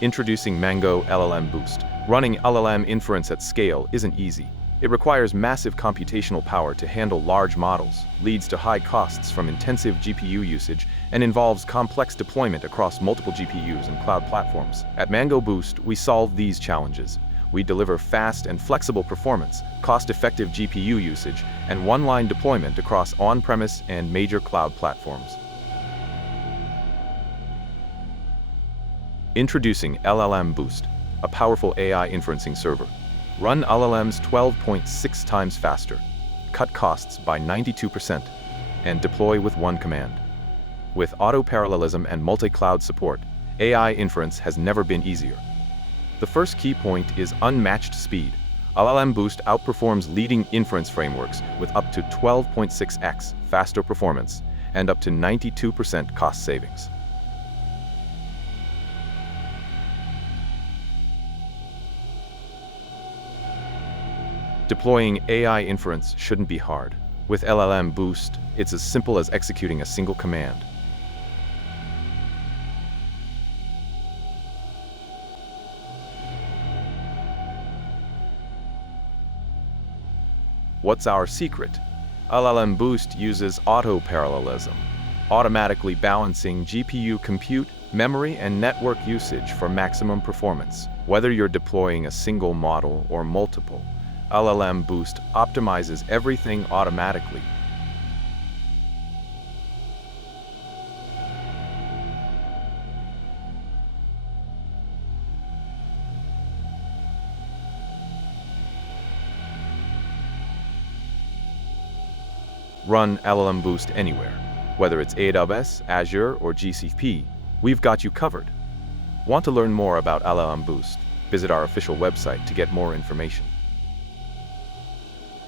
Introducing Mango LLMBoost. Running LLM inference at scale isn't easy. It requires massive computational power to handle large models, leads to high costs from intensive GPU usage, and involves complex deployment across multiple GPUs and cloud platforms. At MangoBoost, we solve these challenges. We deliver fast and flexible performance, cost-effective GPU usage, and one-line deployment across on-premise and major cloud platforms. Introducing LLMBoost, a powerful AI inferencing server. Run LLMs 12.6 times faster, cut costs by 92%, and deploy with one command. With auto-parallelism and multi-cloud support, AI inference has never been easier. The first key point is unmatched speed. LLMBoost outperforms leading inference frameworks with up to 12.6x faster performance and up to 92% cost savings. Deploying AI inference shouldn't be hard. With LLMBoost, it's as simple as executing a single command. What's our secret? LLMBoost uses auto-parallelism, automatically balancing GPU compute, memory, and network usage for maximum performance. Whether you're deploying a single model or multiple, LLMBoost optimizes everything automatically. Run LLMBoost anywhere. Whether it's AWS, Azure, or GCP, we've got you covered. Want to learn more about LLMBoost? Visit our official website to get more information.